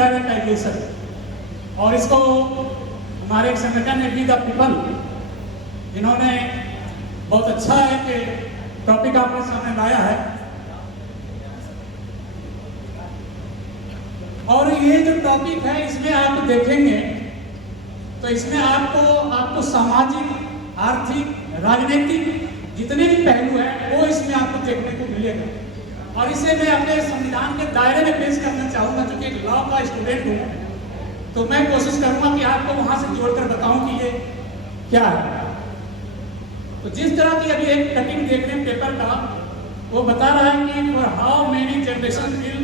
Privatisation, और इसको हमारे संगठन ने वी द पीपल, इन्होंने बहुत अच्छा एक टॉपिक आपके सामने लाया है। और ये जो टॉपिक है इसमें आप देखेंगे तो इसमें आपको सामाजिक, आर्थिक, राजनीतिक जितने भी पहलू हैं वो इसमें आपको देखने को मिलेगा। और इसे मैं अपने संविधान के दायरे में पेश करना चाहूँगा, क्योंकि एक लॉ का स्टूडेंट हूँ तो मैं कोशिश करूँगा कि आपको वहाँ से जोड़कर बताऊँ कि ये क्या है। तो जिस तरह की अभी एक कटिंग देख रहे हैं पेपर का, वो बता रहा है कि for how many generation will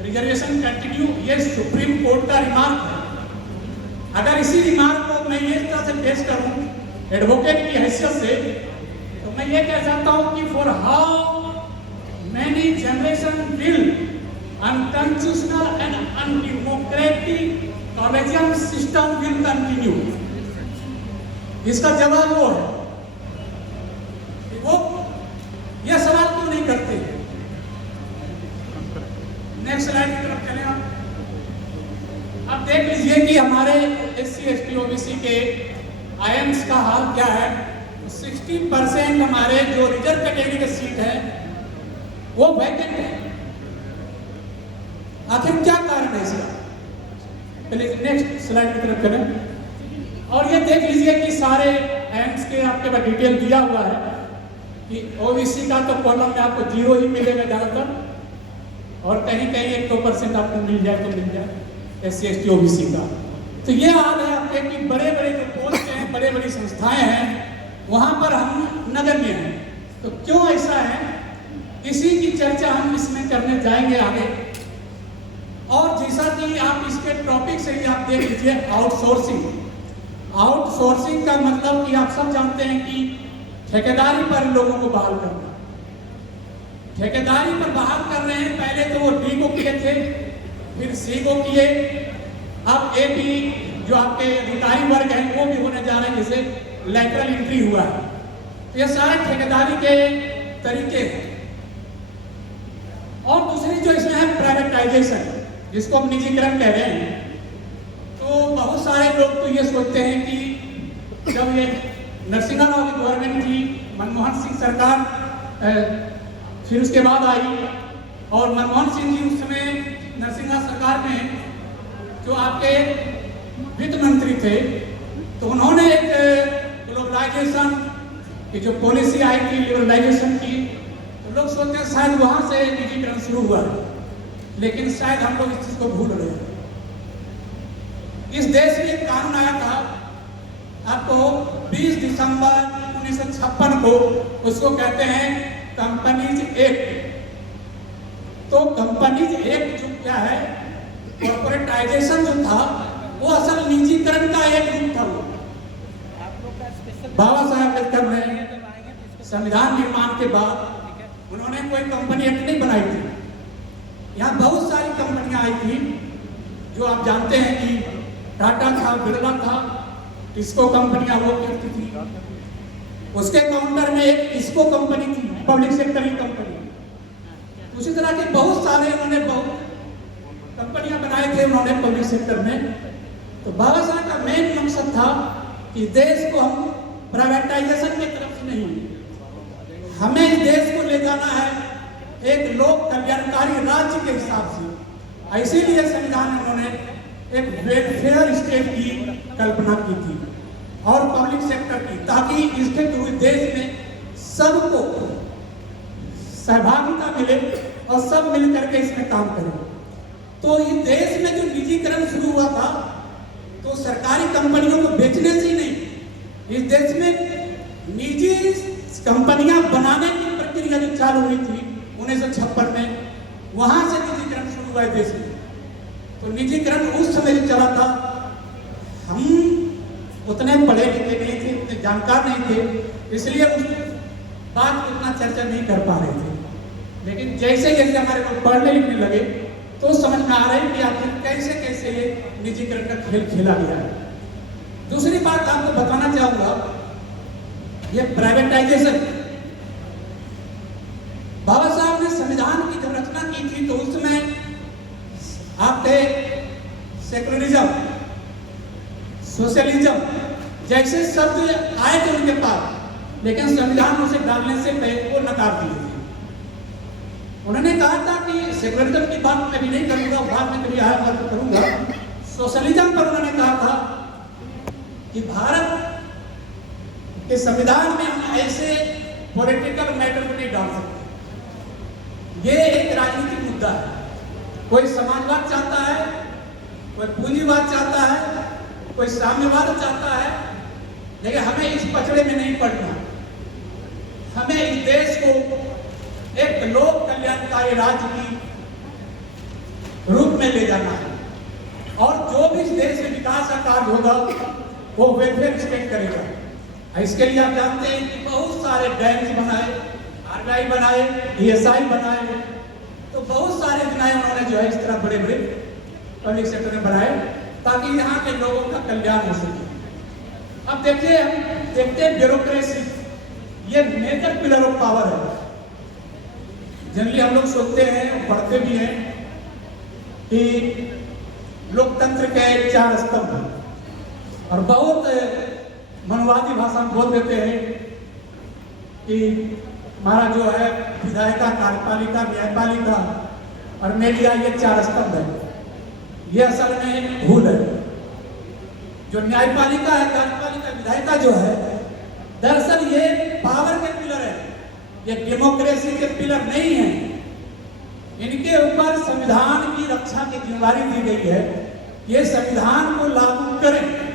reservation continue, ये सुप्रीम कोर्ट का रिमार्क है। अगर इसी रिमार्क को मैं ये तरह से पेश करूं एडवोकेट की हैसियत से, तो मैं ये कह सकता हूं कि for how many generation will unconstitutional and undemocratic collegium system will continue. इसका जवाब वो है, वो ये सवाल क्यों नहीं करते। नेक्स्ट स्लाइड की तरफ चलें आप। अब देख लीजिए कि हमारे SC ST OBC के IMs का हाल क्या है। 60% हमारे जो रिजर्व कैटेगरी के सीट है वो वैकेंट है। आखिर क्या कारण है इसका, पहले नेक्स्ट स्लाइड की तरफ चलें। और ये देख लीजिए कि सारे IMs के आपके पास डिटेल दिया हुआ है कि OBC का तो कॉलम में आपको 0 ही मिलेगा ज़्यादातर, और कहीं कहीं 1-2% आपको मिल जाए तो मिल जाए SC ST OBC का। तो ये हाल है आपके कि बड़े बड़े जो पोस्ट हैं, बड़े बड़ी संस्थाएं हैं, वहाँ पर हम नगण्य हैं। तो क्यों ऐसा है, इसी की चर्चा हम इसमें करने जाएंगे आगे। और जैसा कि आप इसके टॉपिक से ही आप देख लीजिए, आउटसोर्सिंग। आउटसोर्सिंग का मतलब कि आप सब जानते हैं कि ठेकेदारी पर लोगों को बहाल करना। ठेकेदारी पर बहाल कर रहे हैं, पहले तो वो D को किए थे, फिर C को किए, अब A B जो आपके अधिकारी वर्ग हैं वो भी होने जा रहे हैं, जैसे लैटरल एंट्री हुआ है। तो ये सारे ठेकेदारी के तरीके हैं। और दूसरी जो इसमें है प्राइवेटाइजेशन, जिसको हम निजीकरण कह रहे हैं। तो बहुत सारे लोग तो ये सोचते हैं कि जब ये नरसिम्हा राव की गवर्नमेंट थी, मनमोहन सिंह सरकार फिर उसके बाद आई, और मनमोहन सिंह जी उस समय नरसिम्हा सरकार में जो आपके वित्त मंत्री थे, तो उन्होंने एक ग्लोबलाइजेशन की जो पॉलिसी आई थी, लिबरलाइजेशन की, तो लोग सोचते हैं शायद वहाँ से निजीकरण शुरू हुआ है, लेकिन शायद हम लोग इस चीज़ को भूल रहे हैं। इस देश में एक कानून आया था, आपको 20 दिसंबर 1956 को, उसको कहते हैं कंपनीज एक्ट। तो कंपनीज एक्ट जो क्या है, कॉर्पोरेटाइजेशन जो था वो असल निजीकरण का एक रूप था। वो बाबा साहब अम्बेडकर ने संविधान निर्माण के बाद उन्होंने कोई कंपनी एक्ट नहीं बनाई थी। यहाँ बहुत सारी कंपनियां आई थी जो आप जानते हैं कि टाटा था, बिरला था, टिस्को कंपनियां वो करती थी। उसके काउंटर में एक टिस्को कंपनी थी, पब्लिक सेक्टर की कंपनी। उसी तरह के बहुत सारे उन्होंने बहुत कंपनियां बनाए थे उन्होंने पब्लिक सेक्टर में। तो बाबा साहब का मेन मकसद था कि देश को हम प्राइवेटाइजेशन की तरफ से नहीं, हमें इस देश को ले जाना है एक लोक कल्याणकारी राज्य के हिसाब से। इसीलिए संविधान में उन्होंने एक वेलफेयर स्टेट की कल्पना की थी और पब्लिक सेक्टर की, ताकि इसके थ्रू देश में सबको सहभागिता मिले और सब मिल करके इसमें काम करें। तो इस देश में जो निजीकरण शुरू हुआ था, तो सरकारी कंपनियों को बेचने से ही नहीं, इस देश में निजी कंपनियां बनाने की प्रक्रिया जो चालू हुई थी 1956 में, वहां से निजीकरण शुरू हुआ है देश में। तो निजीकरण उस समय जो चला था, हम उतने पढ़े लिखे नहीं थे, उतने जानकार नहीं थे, इसलिए उस बात को उतना चर्चा नहीं कर पा रहे थे। लेकिन जैसे जैसे हमारे लोग पढ़ने लिखने लगे तो समझ में आ रहा है कि आखिर कैसे कैसे ये निजीकरण का खेल खेला गया है। दूसरी बात आपको बताना चाहूंगा, ये प्राइवेटाइजेशन, बाबा साहब ने संविधान की जब रचना की थी तो उस समय आपके सेकुलरिज्म, सोशलिज्म जैसे शब्द आए थे उनके पास, लेकिन संविधान में उसे डालने से पहले वो नकार दिए थे। उन्होंने कहा था कि सेकुलरिज्म की बात मैं भी नहीं करूंगा, बाद में कभी आया बात करूंगा। सोशलिज्म पर उन्होंने कहा था कि भारत के संविधान में हम ऐसे पॉलिटिकल मैटर को नहीं डाल सकते। ये एक राजनीतिक मुद्दा है। कोई समाजवाद चाहता है, कोई पूंजीवाद चाहता है, कोई साम्यवाद चाहता है, लेकिन हमें इस पचड़े में नहीं पड़ना। हमें इस देश को एक लोक कल्याणकारी राज्य की रूप में ले जाना है, और जो भी इस देश में विकास का कार्य होगा वो वेलफेयर स्टेट करेगा। इसके लिए आप जानते हैं कि बहुत सारे डैम्स बनाए, आरबीआई बनाए, ईएसआई बनाए, तो बहुत सारे योजनाएं उन्होंने जो है इस तरह बड़े बड़े पब्लिक सेक्टर में बनाए ताकि यहाँ के लोगों का कल्याण हो सके। अब देखिए, हम देखते हैं ब्यूरोक्रेसी, ये मेजर पिलर ऑफ पावर है। जनरली हम लोग सोचते हैं, पढ़ते भी हैं कि लोकतंत्र के 4 स्तंभ हैं, और बहुत मनवादी भाषा में बोल देते हैं कि हमारा जो है विधायिका, कार्यपालिका, न्यायपालिका और मीडिया, ये 4 स्तंभ है। ये असल में भूल है। जो न्यायपालिका है, कार्यपालिका, विधायिका जो है, दरअसल ये पावर के पिलर है, ये डेमोक्रेसी के पिलर नहीं है। इनके ऊपर संविधान की रक्षा की जिम्मेदारी दी गई है, ये संविधान को लागू करें।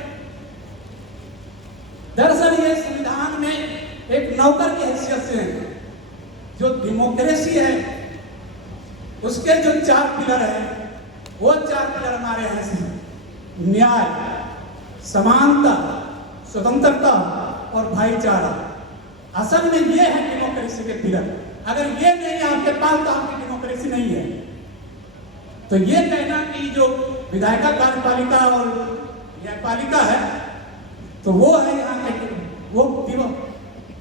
दरअसल ये संविधान में एक नौकर की हैसियत से है। जो डेमोक्रेसी है उसके जो 4 पिलर हैं, वो 4 पिलर हमारे हैं: न्याय, समानता, स्वतंत्रता और भाईचारा। असल में ये है डेमोक्रेसी के पिलर। अगर ये नहीं है आपके पास तो आपकी डेमोक्रेसी नहीं है। तो ये कहना कि जो विधायिका, कार्यपालिका और न्यायपालिका है, तो वो है यहाँ के वो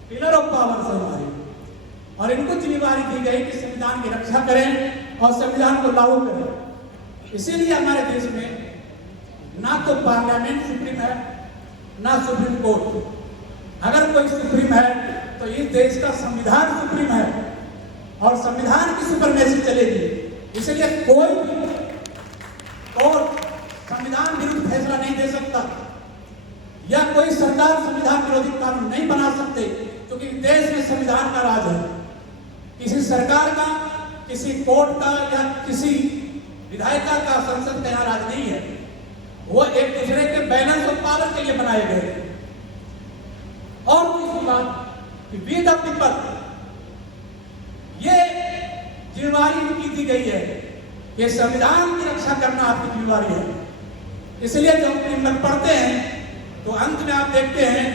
पिलर ऑफ पावर से हमारी, और इनको जिम्मेदारी दी गई कि संविधान की रक्षा करें और संविधान को लागू करें। इसीलिए हमारे देश में ना तो पार्लियामेंट सुप्रीम है, ना सुप्रीम कोर्ट। अगर कोई सुप्रीम है तो इस देश का संविधान सुप्रीम है, और संविधान की सुपरमेसी चलेगी। इसलिए कोई भी कोर्ट संविधान विरुद्ध फैसला नहीं दे सकता, या कोई सरकार संविधान विरोधी कानून नहीं बना सकते, क्योंकि देश में संविधान का राज है। किसी सरकार का, किसी कोर्ट का या किसी विधायिका का, संसद का यहाँ राज नहीं है। वो एक दूसरे के बैलेंस ऑफ पावर के लिए बनाए गए। और दूसरी बात कि वी द पीपल, ये जिम्मेदारी इनकी दी गई है कि संविधान की रक्षा करना आपकी जिम्मेदारी है। इसलिए जब हम पढ़ते हैं तो अंत में आप देखते हैं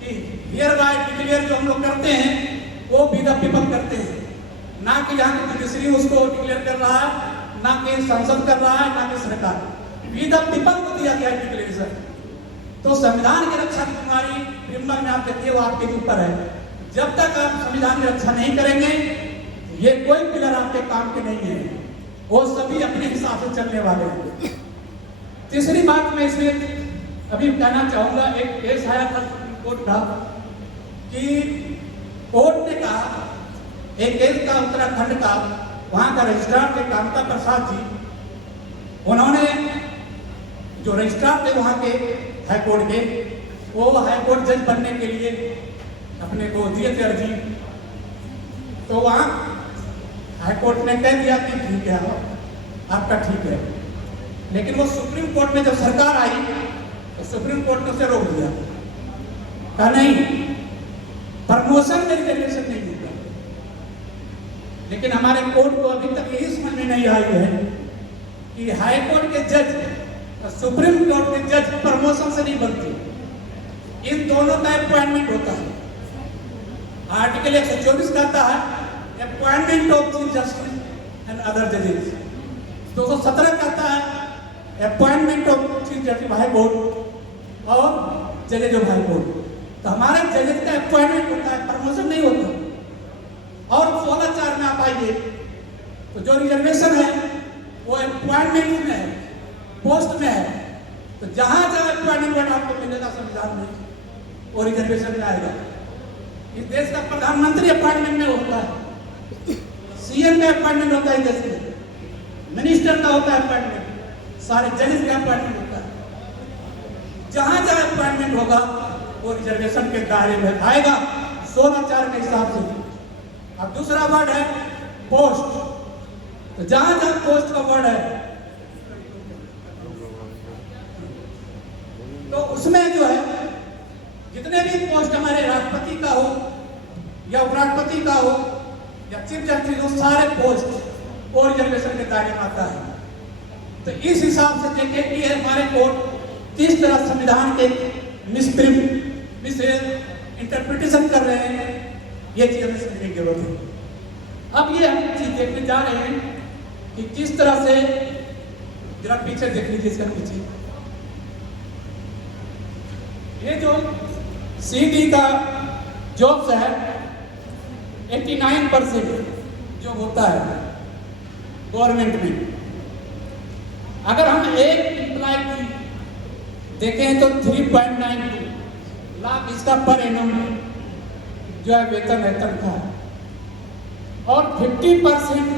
कि हियर बाय डिक्लेयर जो हम लोग करते हैं वो वी द पीपल करते हैं, ना कि यहाँ की जुडिशरी उसको डिक्लेयर कर रहा है, ना कि संसद कर रहा है, ना कि सरकार। वी द पीपल को दिया गया डिक्लेरेशन। तो संविधान की रक्षा की जिम्मेदारी प्रीम्बल में आप देखिए वो आपके ऊपर है। जब तक आप संविधान की रक्षा नहीं करेंगे, ये कोई पिलर आपके काम के नहीं है, वो सभी अपने हिसाब से चलने वाले हैं। तीसरी बात मैं इसमें अभी कहना चाहूंगा, एक केस आया था सुप्रीम कोर्ट का कि कोर्ट ने कहा, एक केस का उत्तराखंड का, वहां का रजिस्ट्रार थे कामता प्रसाद जी, उन्होंने जो रजिस्ट्रार थे वहां के हाईकोर्ट के, वो हाईकोर्ट जज बनने के लिए अपने को दिए थे अर्जी। तो वहां हाईकोर्ट ने कह दिया कि ठीक है, आपका ठीक है। लेकिन वो सुप्रीम कोर्ट में जब सरकार आई तो सुप्रीम कोर्ट ने उसे रोक दिया, कहा नहीं, प्रमोशन में रिजर्वेशन नहीं देगा। लेकिन हमारे कोर्ट को अभी तक यही समझ में नहीं आई है कि हाई कोर्ट के जज और सुप्रीम कोर्ट के जज प्रमोशन से नहीं बनते, इन दोनों का अपॉइंटमेंट होता है। आर्टिकल 124 कहता है appointment of chief justice and other जजेस। 217 कहता है appointment of chief justice high court और जजेज ऑफ हाई कोर्ट। तो हमारे जजेज का अपॉइंटमेंट होता है, प्रमोशन नहीं होता। और 16(4) में आप आइए तो जो रिजर्वेशन है वो अपॉइंटमेंट में है, पोस्ट में है, तो जहां जहां अपॉइंटमेंट आपको मिलेगा संविधान में, वो रिजर्वेशन में आएगा। इस देश का प्रधानमंत्री अपॉइंटमेंट में होता है, सीएम का अपॉइंटमेंट होता है, देश में मिनिस्टर का होता है अपॉइंटमेंट, सारे जजेस का अपॉइंटमेंट होता है। जहां जहां अपॉइंटमेंट होगा वो रिजर्वेशन के दायरे में आएगा 16(4) के हिसाब से। अब दूसरा वर्ड है पोस्ट, तो जहां जहां पोस्ट का वर्ड है तो उसमें जो है जितने भी पोस्ट हमारे राष्ट्रपति का हो या उपराष्ट्रपति का हो या चीफ जस्टिस हो, सारे पोस्ट और रिजर्वेशन के दायरे में आता है। तो इस हिसाब से देखें कि हमारे कोर्ट किस तरह संविधान के मिस इंटरप्रिटेशन कर रहे हैं, ये चीज हमें समझने की जरूरत है। अब ये हम चीज देखने जा रहे हैं कि किस तरह से, जरा पीछे देख लीजिए इसका पीछे, ये जो सीडी का जॉब्स है 89% जो होता है गवर्नमेंट में, अगर हम एक एम्प्लॉय की देखें तो 3.92 लाख इसका पर एनम जो है वेतन है, तनख्वाह। और 50%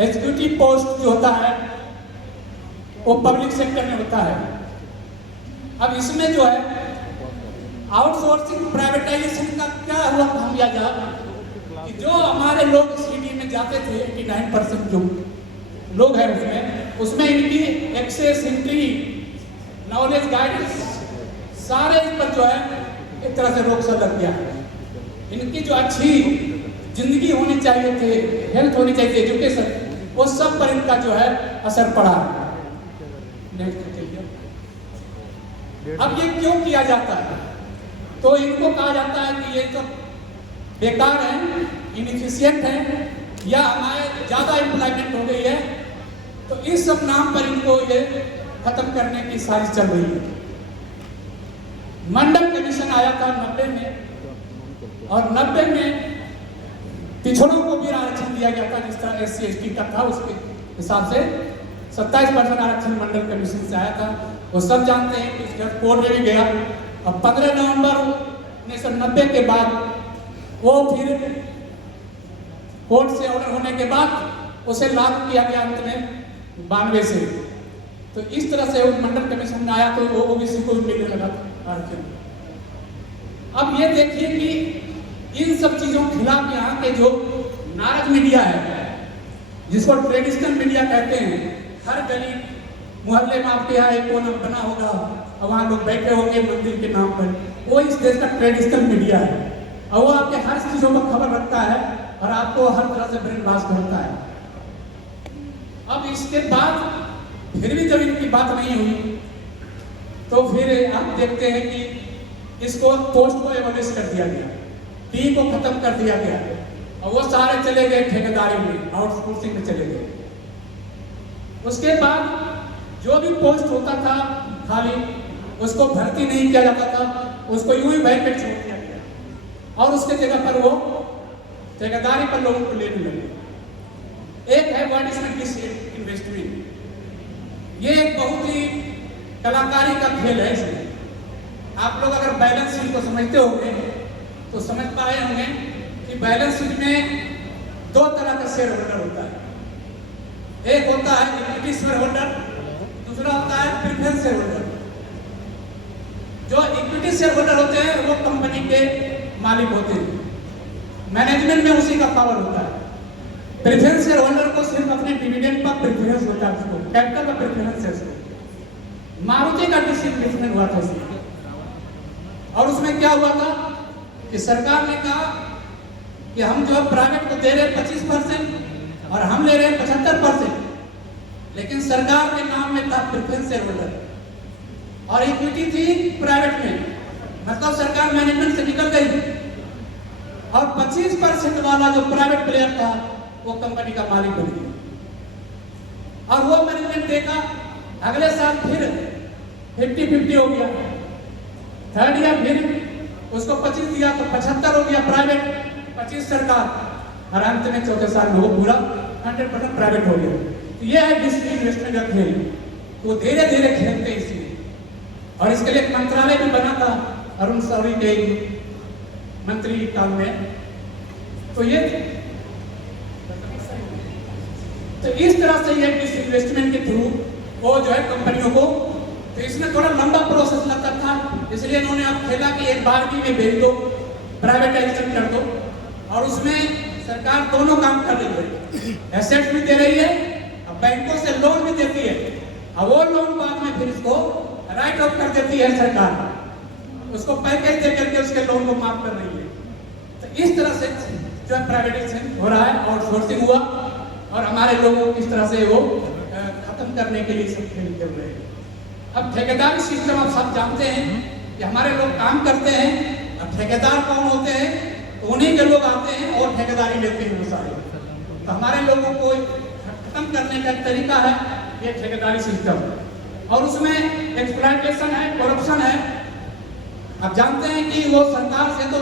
एग्जीक्यूटिव पोस्ट जो होता है वो पब्लिक सेक्टर में होता है। अब इसमें जो है आउटसोर्सिंग प्राइवेटाइजेशन का क्या हुआ खामियाजा कि जो हमारे लोग सीडी में जाते थे 89% जो लोग हैं उसमें इनकी एक्सेस, एंट्री, नॉलेज, गाइडेंस सारे इस पर जो है एक तरह से रोक सा लग गया। इनकी जो अच्छी जिंदगी होनी चाहिए थी, हेल्थ होनी चाहिए थी, एजुकेशन, वो सब पर इनका जो है असर पड़ा। अब ये क्यों किया जाता है? तो इनको कहा जाता है कि ये तो बेकार है, इनएफिशिएंट है, या हमारे ज्यादा एम्प्लॉयमेंट हो गई है, तो इस सब नाम पर इनको ये खत्म करने की साजिश चल रही है। मंडल कमीशन आया था 90 में, और 90 में पिछड़ों को भी आरक्षण दिया गया था, जिस तरह SC ST का था उसके हिसाब से 27% आरक्षण मंडल कमीशन से आया था। वो सब जानते हैं कि उसके बाद कोर्ट में भी गया। अब 15 नवंबर 1990 के बाद वो फिर कोर्ट से ऑर्डर होने के बाद उसे लागू किया गया अंत में 92 से। तो इस तरह से मंडल कमीशन में आया तो वो ओबीसी को मिलने लगा आरक्षण। अब ये देखिए कि इन सब चीजों के खिलाफ यहाँ के जो नाराज मीडिया है, जिसको ट्रेडिशनल मीडिया कहते हैं, हर गली मोहल्ले में आपके यहाँ एक कोना बना होगा और वहाँ लोग बैठे होंगे मंदिर के नाम पर, वो इस देश का ट्रेडिशनल मीडिया है और वो आपके हर चीजों पर खबर रखता है और आपको हर तरह से ब्रेन वॉश करता है। अब इसके बाद फिर भी जब इनकी बात नहीं हुई तो फिर आप देखते हैं कि इसको पोस्ट को एबॉलिश कर दिया गया, टी को खत्म कर दिया गया और वो सारे चले गए ठेकेदारी में, आउटसोर्सिंग में चले गए। उसके बाद जो भी पोस्ट होता था खाली, उसको भर्ती नहीं किया जाता था, उसको यूं ही वैकेंट छोड़ दिया गया और उसके जगह पर वो ठेकेदारी पर लोगों को लेने लगे। एक है व्हाट इज इन्वेस्टमेंट, ये एक बहुत ही कलाकारी का खेल है। इसमें आप लोग अगर बैलेंस शीट को समझते होंगे तो समझ पाए होंगे कि बैलेंस शीट में दो तरह का शेयर होल्डर होता है। एक होता है इक्विटी शेयर होल्डर, दूसरा होता है प्रेफरेंस शेयर होल्डर। जो इक्विटी शेयर होल्डर होते हैं वो कंपनी के मालिक होते हैं, मैनेजमेंट में उसी का पावर होता है। प्रेफरेंस शेयर होल्डर को सिर्फ अपने डिविडेंड पर प्रेफरेंस होता है, उसको कैपिटल का प्रेफरेंस है उसको। मारुति का डिसीजन हुआ था इसमें, और उसमें क्या हुआ था कि सरकार ने कहा कि हम जो प्राइवेट को दे रहे हैं 25% और हम ले रहे हैं 75%, लेकिन सरकार के नाम में था प्रेफरेंस शेयर होल्डर और इक्विटी थी प्राइवेट में, मतलब सरकार मैनेजमेंट से निकल गई और 25% वाला जो प्राइवेट प्लेयर था वो कंपनी का मालिक बन गया। और वो मैनेजमेंट देखा अगले साल फिर 50-50 हो गया, थर्ड ईयर फिर उसको 25 दिया तो 75 हो गया प्राइवेट, 25 सरकार, और अंत में चौथे साल में वो पूरा 100% प्राइवेट हो गया। तो ये है डिस्ट्रिक्ट इन्वेस्टमेंट का खेल। वो धीरे धीरे खेलते इसमें। और इसके लिए एक मंत्रालय भी बना था अरुण शौरी के मंत्री काल में। तो ये तो इस तरह से ये इन्वेस्टमेंट के थ्रू वो जो है कंपनियों को, तो इसमें थोड़ा लंबा प्रोसेस लगता था, इसलिए इन्होंने अब खेला कि एक बार में भेज दो, प्राइवेटाइजेशन कर दो। और उसमें सरकार दोनों काम कर रही है, एसेट्स भी दे रही है, अब बैंकों से लोन भी देती है, और वो लोन बाद में फिर इसको राइट ऑफ कर देती है सरकार, उसको पैकेज दे करके उसके लोन को माफ कर रही है। तो इस तरह से जो है प्राइवेटाइजेशन हो रहा है, आउटसोर्सिंग हुआ, और हमारे लोगों को किस तरह से वो खत्म करने के लिए सब खेल खेल रहे हैं। अब ठेकेदारी सिस्टम आप सब जानते हैं कि हमारे लोग काम करते हैं, अब ठेकेदार कौन होते हैं, तो उन्हीं के लोग आते हैं और ठेकेदारी लेते हैं वो सारे। तो हमारे लोगों को खत्म करने का तरीका है ये ठेकेदारी सिस्टम, और उसमें एक्सप्लॉयटेशन है, करप्शन है। आप जानते हैं कि वो सरकार से तो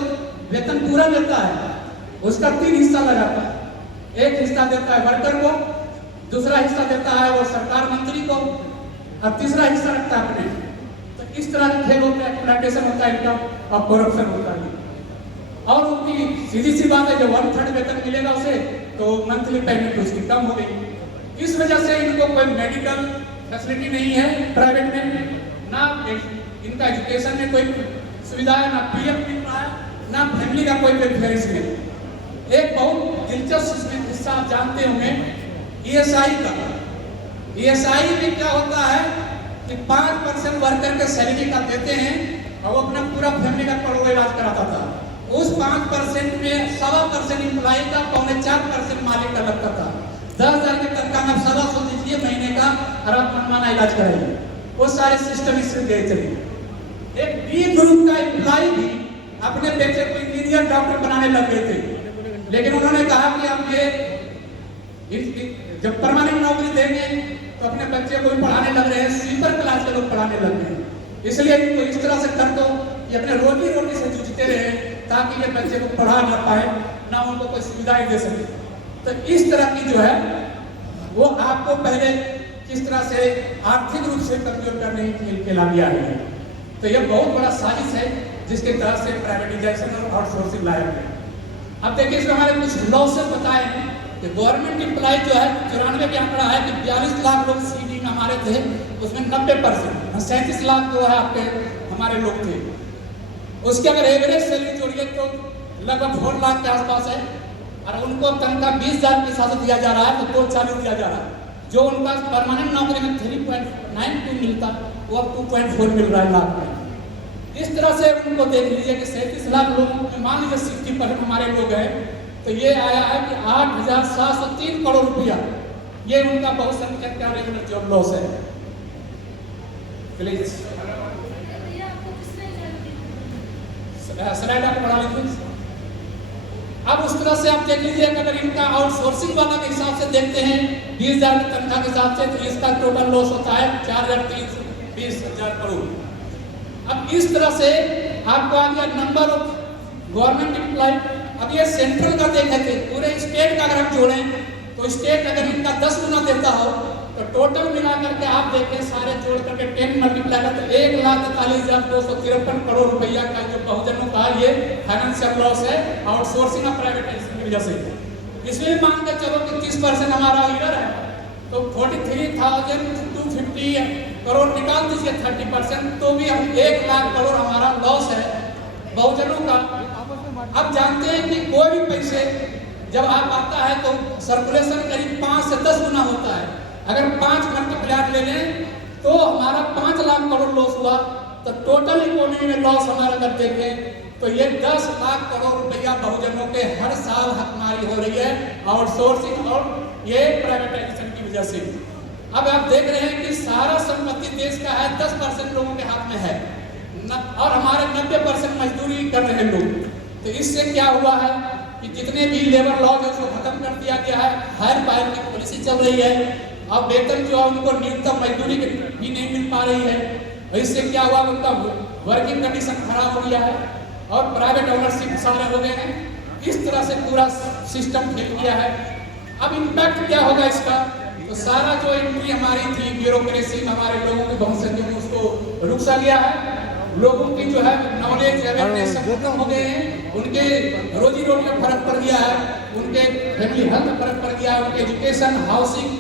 वेतन पूरा लेता है, उसका 3 हिस्सा लगाता है, एक हिस्सा देता है वर्कर को, दूसरा हिस्सा देता है वो सरकार मंत्री को, और तीसरा हिस्सा रखता है अपने। तो इस तरह का खेल होता है, एक्सप्लॉयटेशन होता है इनका, और करप्शन होता है। और उनकी सीधी सी बात है, जो 1/3 वेतन मिलेगा उसे, तो मंथली पेमेंट उसकी कम हो गई। इस वजह से इनको कोई मेडिकल फैसिलिटी नहीं है प्राइवेट में, ना इनका एजुकेशन में कोई सुविधा है, ना पीएफ मिल रहा है, ना फैमिली का कोई वेलफेयर इसमें। एक बहुत दिलचस्प इसमें हिस्सा आप जानते होंगे ईएसआई का। ईएसआई में क्या होता है कि 5% वर्कर के सैलरी का देते हैं, और वो अपना पूरा फैमिली का करोड़ों इलाज कराता था। उस 5% में 1.25% इम्प्लॉय का, 4.25% मालिक का लगता था। 10,000 की तनख्वाह में 1.25 दीजिए महीने का, और आप मनमाना इलाज कराइए। वो सारे सिस्टम इससे गए थे। एक बी ग्रुप का इम्प्लॉय भी अपने बेटे को इंजीनियर डॉक्टर बनाने लग गए थे, लेकिन उन्होंने कहा कि आप ये जब परमानेंट नौकरी देंगे तो अपने बच्चे को भी पढ़ाने लग रहे हैं, स्लीपर क्लास के लोग पढ़ाने लग गए हैं। इसलिए इनको इस तरह से कर दो कि अपने रोटी रोटी से जूझते रहे, ताकि ये बच्चे को पढ़ा ना पाए, ना उनको कोई सुविधाएं दे सके। तो इस तरह की जो है वो आपको पहले किस तरह से आर्थिक रूप से कमजोर करने की खेल खेला गया है। तो ये बहुत बड़ा साजिश है जिसके तहत से प्राइवेटाइजेशन और आउटसोर्सिंग लाया गया। अब देखिए इसमें हमारे कुछ लॉसेस बताए हैं कि गवर्नमेंट एम्प्लॉय जो है 94 के आंकड़ा है कि 42 लाख लोग सीडी में हमारे थे, उसमें 90% 37 लाख जो है आपके हमारे लोग थे। उसके अगर एवरेज सैलरी जोड़िए तो लगभग 4 लाख के आसपास है, और उनको तनख्वाह 20,000 के हिसाब से दिया जा रहा है, तो 240 दिया जा रहा है। जो उनका परमानेंट नौकरी में 3.92 मिलता, वो अब 2.4 मिल रहा है लाख में। इस तरह से उनको देख लीजिए कि 37 लाख लोगों में मान लीजिए 60% हमारे लोग हैं, तो ये आया है कि 8,703 करोड़ रुपया, ये उनका बहुसंख्यक का रेगुलर जॉब लॉस है। प्लीज स्लाइड आप बढ़ा लीजिए। अब उस तरह से आप देख लीजिए, अगर इनका आउटसोर्सिंग वाला के हिसाब से देखते हैं 20,000 की तनख्वाह के हिसाब से, तो इसका टोटल लॉस होता है 4,320,000 करोड़। अब इस तरह से आपको आ गया नंबर ऑफ गवर्नमेंट एम्प्लॉय। अब ये सेंट्रल का देखे थे, पूरे स्टेट का अगर हम जोड़ें तो स्टेट अगर इनका 10 गुना देता हो, तो टोटल मिला करके आप देखें सारे जोड़ करके 10 मल्टीप्लाई करते 1,43,253 करोड़ रुपया का जो बहुजनों का ये फाइनेंशियल लॉस है आउटसोर्सिंग और प्राइवेटाइजेशन की वजह से। इसमें मान के चलो कि 30% हमारा इधर है, तो 43,250 करोड़ निकाल दीजिए 30%, तो भी हम 1 लाख करोड़ हमारा लॉस है बहुजनों का। अब जानते हैं कि कोई भी पैसे जब आप आता है तो सर्कुलेशन करीब 5 से 10 गुना होता है। अगर 5 मल्टीप्लायर ले लें तो हमारा 5 लाख करोड़ लॉस हुआ, तो टोटल इकोनॉमी में लॉस हमारा अगर देखें तो ये 10 लाख करोड़ रुपया बहुजनों के हर साल हकमारी हो रही है आउटसोर्सिंग और ये प्राइवेटाइजेशन की वजह से। अब आप देख रहे हैं कि सारा संपत्ति देश का है 10% लोगों के हाथ में है, और हमारे 90% मजदूरी कर रहे लोग। तो इससे क्या हुआ है कि जितने भी लेबर लॉज है उसको खत्म कर दिया गया है, हायर पायर की पॉलिसी चल रही है, और वेतन जो है उनको न्यूनतम मजदूरी भी नहीं मिल पा रही है। और इससे क्या हुआ, उनका वर्किंग कंडीशन खराब हो गया है और प्राइवेट ओनरशिप सारे हो गए हैं। इस तरह से पूरा सिस्टम फेल किया है। अब इम्पैक्ट क्या होगा इसका, तो सारा जो एंट्री हमारी थी ब्यूरोक्रेसी, हमारे लोगों की बहुत संख्या में उसको रुक सा गया है। लोगों की जो है नॉलेज अवेयरनेस सब खत्म हो गए हैं, उनके रोजी रोटी में फर्क पड़ गया है, उनके फैमिली हेल्थ में फर्क पड़ गया है, उनके एजुकेशन, हाउसिंग,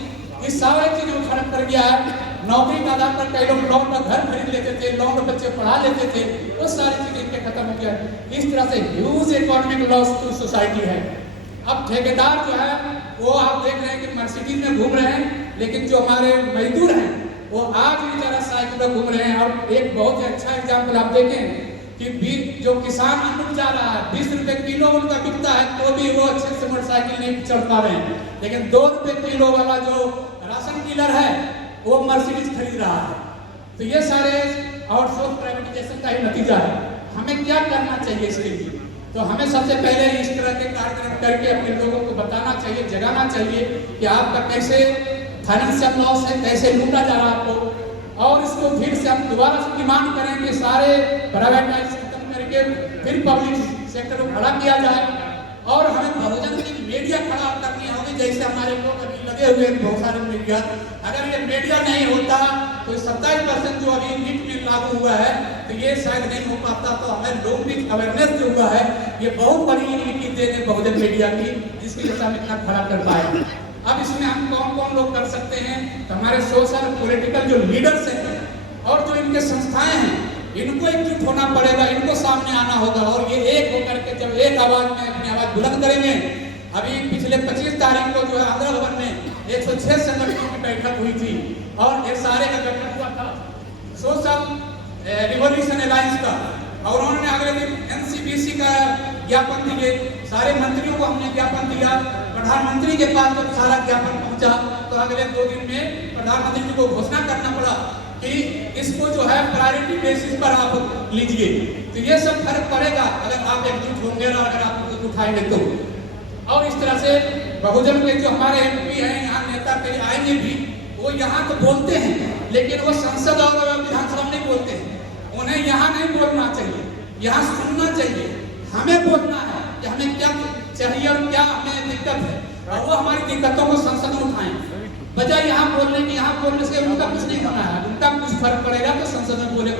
इस सारे चीजों में फर्क पड़ गया है। नौकरी के आधार पर कई लोग लोन पर घर खरीद लेते थे, लोन पर बच्चे पढ़ा लेते थे, वो सारी चीजें इनके खत्म हो गया। इस तरह से huge economic loss to society है। अब ठेकेदार जो है वो आप देख रहे हैं कि मर्सिडीज में घूम रहे हैं, लेकिन जो हमारे मजदूर हैं वो आज भी जरा साइकिल पर घूम रहे हैं। और एक बहुत ही अच्छा एग्जाम्पल आप देखें कि जो किसान अन्न जा रहा है 20 रुपए किलो उनका बिकता है, तो भी वो अच्छे से मोटरसाइकिल नहीं चढ़ पा रहे हैं। लेकिन 2 रुपए किलो वाला जो राशन डीलर है वो मर्सिडीज खरीद रहा है। तो ये सारे आउटसोर्स प्राइवेटाइजेशन का ही नतीजा है। हमें क्या करना चाहिए इसके लिए? तो हमें सबसे पहले इस तरह के कार्यक्रम करके अपने लोगों को बताना चाहिए, जगाना चाहिए कि आपका कैसे फाइनेंशियल लॉस है, कैसे लूटा जा रहा है आपको, और इसको फिर से हम दोबारा से डिमांड करें कि सारे प्राइवेटाइज खत्म करके फिर पब्लिक सेक्टर को खड़ा किया जाए। और हमें बहुजन की मीडिया खड़ा करनी होगी, जैसे हमारे लोग अभी लगे हुए हैं बहुत सारे मीडिया। अगर ये मीडिया नहीं होता तो 27% जो अभी नीट में लागू हुआ है तो ये शायद नहीं हो पाता। तो हमें लोग भी अवेयरनेस जो हुआ है ये बहुत बड़ी इनकी देन है बहुजन मीडिया की, जिसकी वजह से हम इतना खड़ा कर पाए। अब इसमें हम कौन कौन लोग कर सकते हैं? तो हमारे सोशल पॉलिटिकल जो लीडर्स हैं और जो इनके संस्थाएं हैं, इनको एकजुट होना पड़ेगा, इनको सामने आना होगा। और ये एक होकर के जब एक आवाज में अपनी आवाज बुलंद करेंगे। अभी पिछले 25 तारीख को जो है आंध्र भवन में 106 संगठनों की बैठक हुई थी और ये सारे का गठन हुआ था सोशल रिवॉल्यूशन अलायंस का, और उन्होंने अगले दिन एनसीबीसी का ज्ञापन दिए। सारे मंत्रियों को हमने ज्ञापन दिया। प्रधानमंत्री के पास जब सारा ज्ञापन पहुंचा तो अगले 2 दिन में प्रधानमंत्री जी को घोषणा करना पड़ा कि इसको जो है प्रायोरिटी बेसिस पर आप लीजिए। तो ये सब फर्क पड़ेगा अगर आप एकजुट होंगे और अगर आप कुछ उठाएंगे तो। और इस तरह से बहुजन के जो हमारे एमपी हैं, यहाँ नेता कहीं आएंगे भी, वो यहाँ तो बोलते हैं लेकिन वो संसद और विधानसभा में नहीं बोलते हैं। उन्हें यहाँ नहीं बोलना चाहिए, यहाँ सुनना चाहिए। हमें बोलना है कि हमें क्या चाहिए और क्या हमें दिक्कत है, और वो हमारी दिक्कतों को संसद में उठाएं। बजाय यहाँ बोलने की, यहाँ बोलने से उनका कुछ नहीं होना है, उनका कुछ फर्क पड़ेगा तो संसद में बोले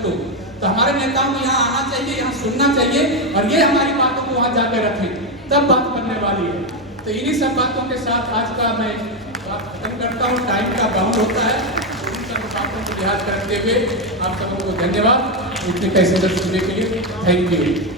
तो हमारे नेताओं को यहाँ आना चाहिए, यहाँ सुनना चाहिए और ये हमारी बातों को वहाँ जाकर रखें, तब बात करने वाली है। तो इन्हीं सब बातों के साथ आज का मैं खत्म करता हूँ। टाइम का बाउंड होता है, इन सब बातों को याद करते हुए आप सबको धन्यवाद इतने कैसे सुनने के लिए। Thank you.